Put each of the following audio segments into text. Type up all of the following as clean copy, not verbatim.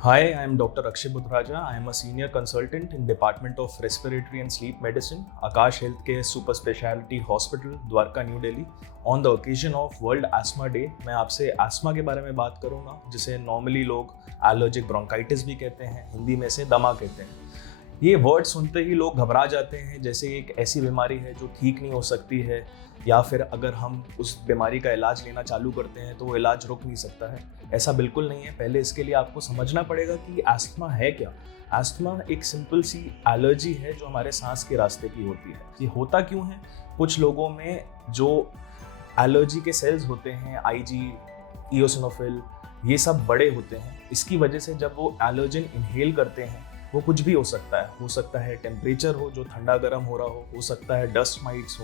Hi, I am Dr. Akshay Budraja. I am a senior consultant in Department of Respiratory and Sleep Medicine, Akash Healthcare Super Speciality Hospital, Dwarka, new Delhi. On the occasion of World Asthma Day, मैं आपसे ESMA के बारे में बात करूंगा, जिसे normally लोग allergic bronchitis भी कहते हैं, हिंदी में से दमा कहते हैं. ये वर्ड सुनते ही लोग घबरा जाते हैं, जैसे एक ऐसी बीमारी है जो ठीक नहीं हो सकती है, या फिर अगर हम उस बीमारी का इलाज लेना चालू करते हैं तो वो इलाज रुक नहीं सकता है. ऐसा बिल्कुल नहीं है. पहले इसके लिए आपको समझना पड़ेगा कि एस्थमा है क्या. एस्थमा एक सिंपल सी एलर्जी है जो हमारे सांस के रास्ते की होती है. ये होता क्यों है? कुछ लोगों में जो एलर्जी के सेल्स होते हैं, आईजी, इओसिनोफिल, ये सब बड़े होते हैं. इसकी वजह से जब वो एलर्जन इनहेल करते हैं, वो कुछ भी हो सकता है टेम्परेचर हो ठंडा गर्म हो सकता है डस्ट माइट्स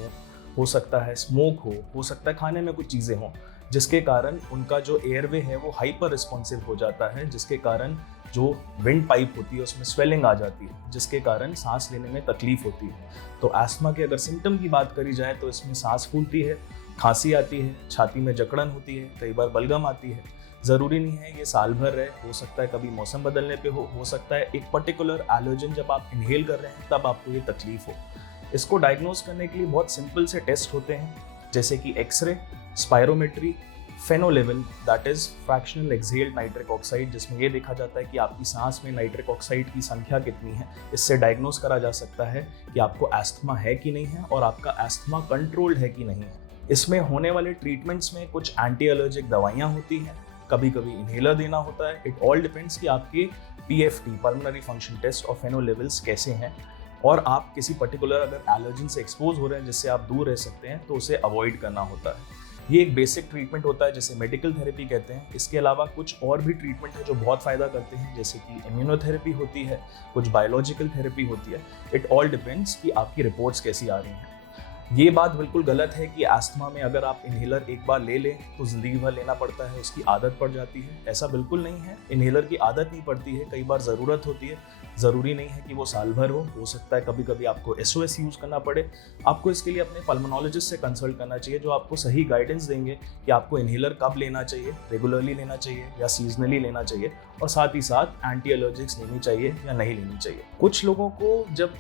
हो सकता है स्मोक हो सकता है खाने में कुछ चीज़ें हों, जिसके कारण उनका जो एयरवे है वो हाइपर रिस्पॉन्सिव हो जाता है, जिसके कारण जो विंड पाइप होती है उसमें स्वेलिंग आ जाती है, जिसके कारण सांस लेने में तकलीफ होती है. तो एस्थमा के अगर सिम्टम की बात करी जाए तो इसमें सांस फूलती है, खांसी आती है, छाती में जकड़न होती है, कई बार बलगम आती है. ज़रूरी नहीं है ये साल भर रहे, हो सकता है कभी मौसम बदलने पे हो सकता है एक पर्टिकुलर एलर्जन जब आप इनहेल कर रहे हैं तब आपको ये तकलीफ हो. इसको डायग्नोज करने के लिए बहुत सिंपल से टेस्ट होते हैं, जैसे कि एक्सरे, स्पायरोमेट्री, फेनो level, that is fractional exhaled nitric oxide, जिसमें ये देखा जाता है कि आपकी सांस में नाइट्रिक ऑक्साइड की संख्या कितनी है. इससे डायग्नोज करा जा सकता है कि आपको एस्थमा है कि नहीं है और आपका एस्थमा कंट्रोल्ड है कि नहीं है. इसमें होने वाले ट्रीटमेंट्स में कुछ एंटी एलर्जिक दवाइयाँ होती हैं, कभी कभी इनहेलर देना होता है. इट ऑल डिपेंड्स कि आपके पीएफटी, पल्मोनरी फंक्शन टेस्ट और फेनो लेवल्स कैसे हैं, और आप किसी पर्टिकुलर अगर एलर्जन से एक्सपोज हो रहे हैं जिससे आप दूर रह सकते हैं तो उसे अवॉइड करना होता है. ये एक बेसिक ट्रीटमेंट होता है जिसे मेडिकल थेरेपी कहते हैं. इसके अलावा कुछ और भी ट्रीटमेंट है जो बहुत फ़ायदा करते हैं, जैसे कि इम्यूनोथेरेपी होती है, कुछ बायोलॉजिकल थेरेपी होती है. इट ऑल डिपेंड्स कि आपकी रिपोर्ट्स कैसी आ रही हैं. ये बात बिल्कुल गलत है कि एस्थमा में अगर आप इनहेलर एक बार ले लें तो ज़िंदगी भर लेना पड़ता है, उसकी आदत पड़ जाती है. ऐसा बिल्कुल नहीं है. इनहेलर की आदत नहीं पड़ती है, कई बार ज़रूरत होती है. ज़रूरी नहीं है कि वो साल भर हो सकता है कभी कभी आपको एसओएस यूज़ करना पड़े. आपको इसके लिए अपने पल्मोनोलॉजिस्ट से कंसल्ट करना चाहिए, जो आपको सही गाइडेंस देंगे कि आपको इनहेलर कब लेना चाहिए, रेगुलरली लेना चाहिए या सीजनली लेना चाहिए, और साथ ही साथ एंटी एलर्जिक्स लेनी चाहिए या नहीं लेनी चाहिए. कुछ लोगों को जब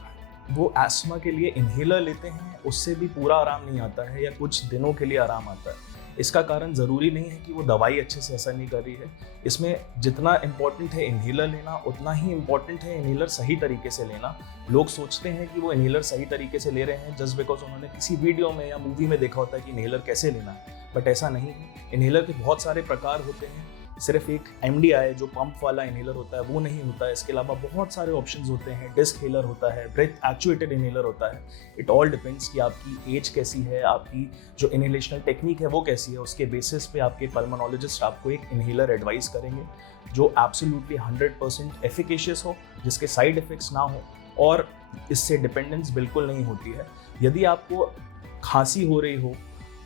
वो एस्थमा के लिए इनहेलर लेते हैं उससे भी पूरा आराम नहीं आता है या कुछ दिनों के लिए आराम आता है. इसका कारण ज़रूरी नहीं है कि वो दवाई अच्छे से असर नहीं कर रही है. इसमें जितना इम्पॉर्टेंट है इनहेलर लेना, उतना ही इम्पॉर्टेंट है इनहेलर सही तरीके से लेना. लोग सोचते हैं कि वो इनहेलर सही तरीके से ले रहे हैं जस्ट बिकॉज उन्होंने किसी वीडियो में या मूवी में देखा होता है कि इनहेलर कैसे लेना है, बट ऐसा नहीं है. इनहेलर के बहुत सारे प्रकार होते हैं. सिर्फ एक MDI जो पंप वाला इनहेलर होता है वो नहीं होता है. इसके अलावा बहुत सारे ऑप्शंस होते हैं. डिस्क हेलर होता है, ब्रेथ एक्चुएटेड इनहेलर होता है. इट ऑल डिपेंड्स कि आपकी एज कैसी है, आपकी जो इनहेलेशनल टेक्निक है वो कैसी है. उसके बेसिस पे आपके पल्मोनोलॉजिस्ट आपको एक इनहेलर एडवाइस करेंगे जो एब्सोल्युटली 100% एफिकेशियस हो, जिसके साइड इफेक्ट्स ना हो और इससे डिपेंडेंस बिल्कुल नहीं होती है. यदि आपको खांसी हो रही हो,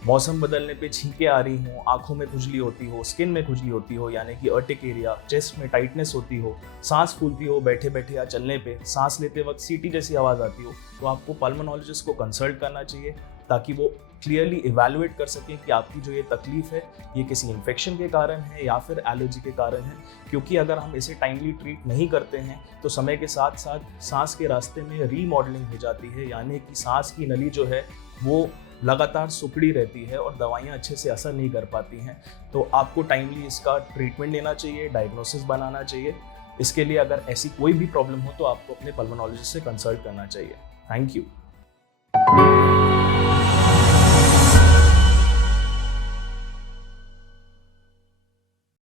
मौसम बदलने पे छींकें आ रही हों, आंखों में खुजली होती हो, स्किन में खुजली होती हो यानी कि अर्टिक एरिया, चेस्ट में टाइटनेस होती हो, सांस फूलती हो बैठे बैठे या चलने पे, सांस लेते वक्त सीटी जैसी आवाज़ आती हो, तो आपको पल्मोनोलॉजिस्ट को कंसल्ट करना चाहिए ताकि वो क्लियरली इवैल्यूएट कर सकें कि आपकी जो ये तकलीफ है ये किसी इन्फेक्शन के कारण है या फिर एलर्जी के कारण है. क्योंकि अगर हम इसे टाइमली ट्रीट नहीं करते हैं तो समय के साथ साथ सांस के रास्ते में रीमॉडलिंग हो जाती है, यानी कि सांस की नली जो है वो लगातार सिकुड़ी रहती है और दवाइयाँ अच्छे से असर नहीं कर पाती हैं. तो आपको टाइमली इसका ट्रीटमेंट लेना चाहिए, डायग्नोसिस बनाना चाहिए. इसके लिए अगर ऐसी कोई भी प्रॉब्लम हो तो आपको अपने पल्मोनोलॉजिस्ट से कंसल्ट करना चाहिए. Thank you.